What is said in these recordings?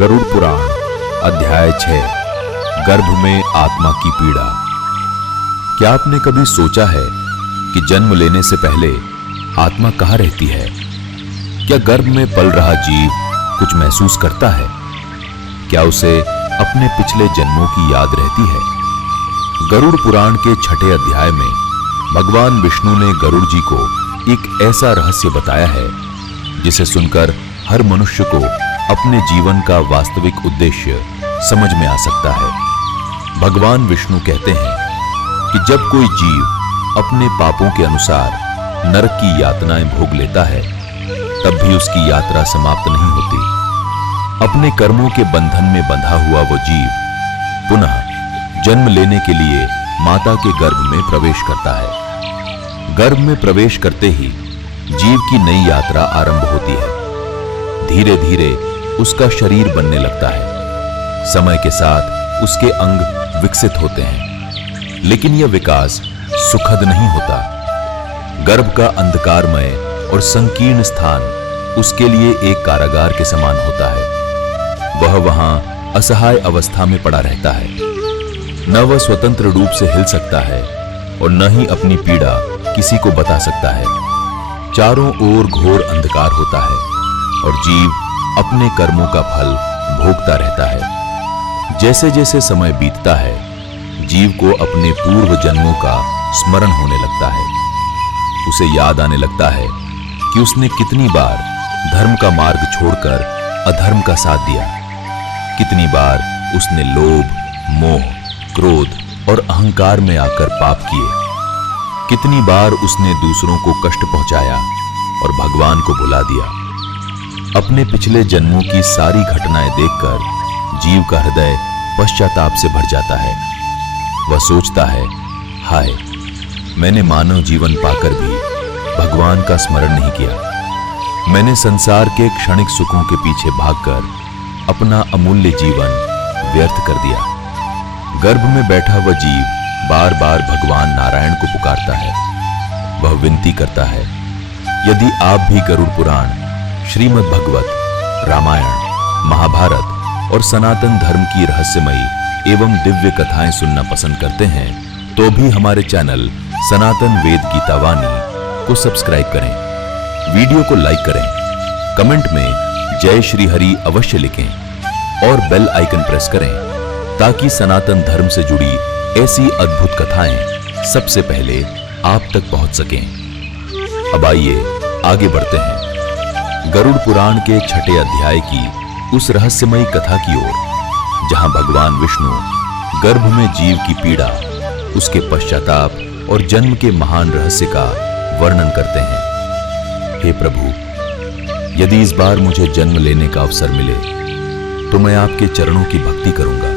गरुड़ पुराण अध्याय 6 गर्भ में आत्मा की पीड़ा। क्या आपने कभी सोचा है कि जन्म लेने से पहले आत्मा कहाँ रहती है? क्या गर्भ में पल रहा जीव कुछ महसूस करता है? क्या उसे अपने पिछले जन्मों की याद रहती है? गरुड़ पुराण के 6 अध्याय में भगवान विष्णु ने गरुड़ जी को एक ऐसा रहस्य बताया है जिसे सुनकर हर मनुष्य को अपने जीवन का वास्तविक उद्देश्य समझ में आ सकता है। भगवान विष्णु कहते हैं कि जब कोई जीव अपने पापों के अनुसार नरक की यातनाएं भोग लेता है, तब भी उसकी यात्रा समाप्त नहीं होती। अपने कर्मों के बंधन में बंधा हुआ वो जीव पुनः जन्म लेने के लिए माता के गर्भ में प्रवेश करता है। गर्भ में प्रवेश करते ही जीव की नई यात्रा आरंभ होती है। धीरे धीरे उसका शरीर बनने लगता है। समय के साथ उसके अंग विकसित होते हैं, लेकिन यह विकास सुखद नहीं होता। गर्भ का अंधकारमय और संकीर्ण स्थान उसके लिए एक कारागार के समान होता है। वह वहां असहाय अवस्था में पड़ा रहता है। न वह स्वतंत्र रूप से हिल सकता है और न ही अपनी पीड़ा किसी को बता सकता है। चारों ओर घोर अंधकार होता है और जीव अपने कर्मों का फल भोगता रहता है। जैसे जैसे समय बीतता है, जीव को अपने पूर्व जन्मों का स्मरण होने लगता है। उसे याद आने लगता है कि उसने कितनी बार धर्म का मार्ग छोड़कर अधर्म का साथ दिया। कितनी बार उसने लोभ, मोह, क्रोध और अहंकार में आकर पाप किए। कितनी बार उसने दूसरों को कष्ट पहुंचाया और भगवान को भुला दिया। अपने पिछले जन्मों की सारी घटनाएं देखकर जीव का हृदय पश्चाताप से भर जाता है। वह सोचता है, हाय, मैंने मानव जीवन पाकर भी भगवान का स्मरण नहीं किया। मैंने संसार के क्षणिक सुखों के पीछे भागकर अपना अमूल्य जीवन व्यर्थ कर दिया। गर्भ में बैठा वह जीव बार बार भगवान नारायण को पुकारता है। वह विनती करता है, यदि आप भी गरुड़ पुराण, श्रीमद् भगवत, रामायण, महाभारत और सनातन धर्म की रहस्यमयी एवं दिव्य कथाएं सुनना पसंद करते हैं, तो भी हमारे चैनल सनातन वेद गीता वाणी को सब्सक्राइब करें, वीडियो को लाइक करें, कमेंट में जय श्री हरि अवश्य लिखें और बेल आइकन प्रेस करें ताकि सनातन धर्म से जुड़ी ऐसी अद्भुत कथाएं सबसे पहले आप तक पहुंच सकें। अब आइए आगे बढ़ते हैं गरुड़ पुराण के 6 अध्याय की उस रहस्यमयी कथा की ओर, जहां भगवान विष्णु गर्भ में जीव की पीड़ा, उसके पश्चाताप और जन्म के महान रहस्य का वर्णन करते हैं। हे प्रभु, यदि इस बार मुझे जन्म लेने का अवसर मिले तो मैं आपके चरणों की भक्ति करूंगा।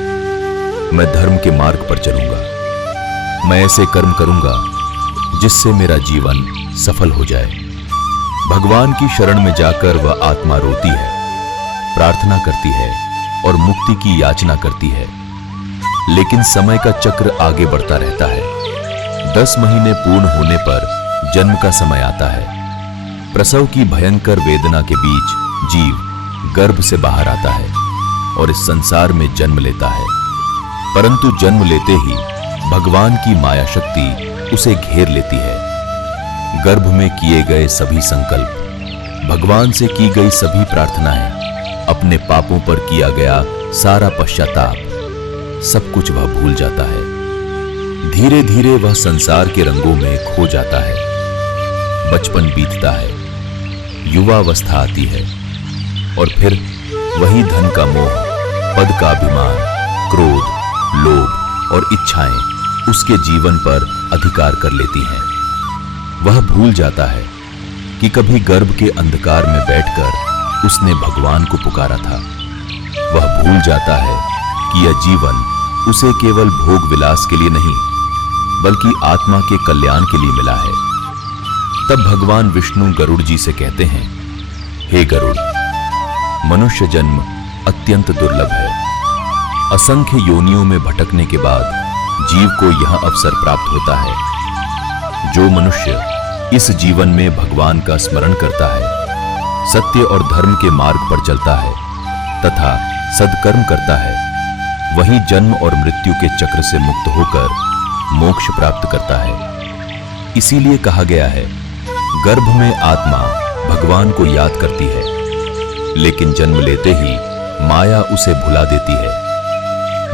मैं धर्म के मार्ग पर चलूंगा। मैं ऐसे कर्म करूंगा जिससे मेरा जीवन सफल हो जाए। भगवान की शरण में जाकर वह आत्मा रोती है, प्रार्थना करती है और मुक्ति की याचना करती है। लेकिन समय का चक्र आगे बढ़ता रहता है। 10 महीने पूर्ण होने पर जन्म का समय आता है। प्रसव की भयंकर वेदना के बीच जीव गर्भ से बाहर आता है और इस संसार में जन्म लेता है। परंतु जन्म लेते ही भगवान की माया शक्ति उसे घेर लेती है। गर्भ में किए गए सभी संकल्प, भगवान से की गई सभी प्रार्थनाएं, अपने पापों पर किया गया सारा पश्चाताप, सब कुछ वह भूल जाता है। धीरे धीरे वह संसार के रंगों में खो जाता है। बचपन बीतता है, युवावस्था आती है और फिर वही धन का मोह, पद का अभिमान, क्रोध, लोभ और इच्छाएं उसके जीवन पर अधिकार कर लेती हैं। वह भूल जाता है कि कभी गर्भ के अंधकार में बैठकर उसने भगवान को पुकारा था। वह भूल जाता है कि यह जीवन उसे केवल भोग विलास के लिए नहीं, बल्कि आत्मा के कल्याण के लिए मिला है। तब भगवान विष्णु गरुड़ जी से कहते हैं, हे गरुड़, मनुष्य जन्म अत्यंत दुर्लभ है। असंख्य योनियों में भटकने के बाद जीव को यह अवसर प्राप्त होता है। जो मनुष्य इस जीवन में भगवान का स्मरण करता है, सत्य और धर्म के मार्ग पर चलता है तथा सद्कर्म करता है, वही जन्म और मृत्यु के चक्र से मुक्त होकर मोक्ष प्राप्त करता है। इसीलिए कहा गया है, गर्भ में आत्मा भगवान को याद करती है, लेकिन जन्म लेते ही माया उसे भुला देती है।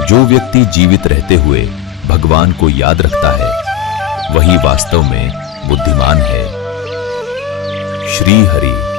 जो व्यक्ति जीवित रहते हुए भगवान को याद रखता है, वही वास्तव में बुद्धिमान है। श्री हरि।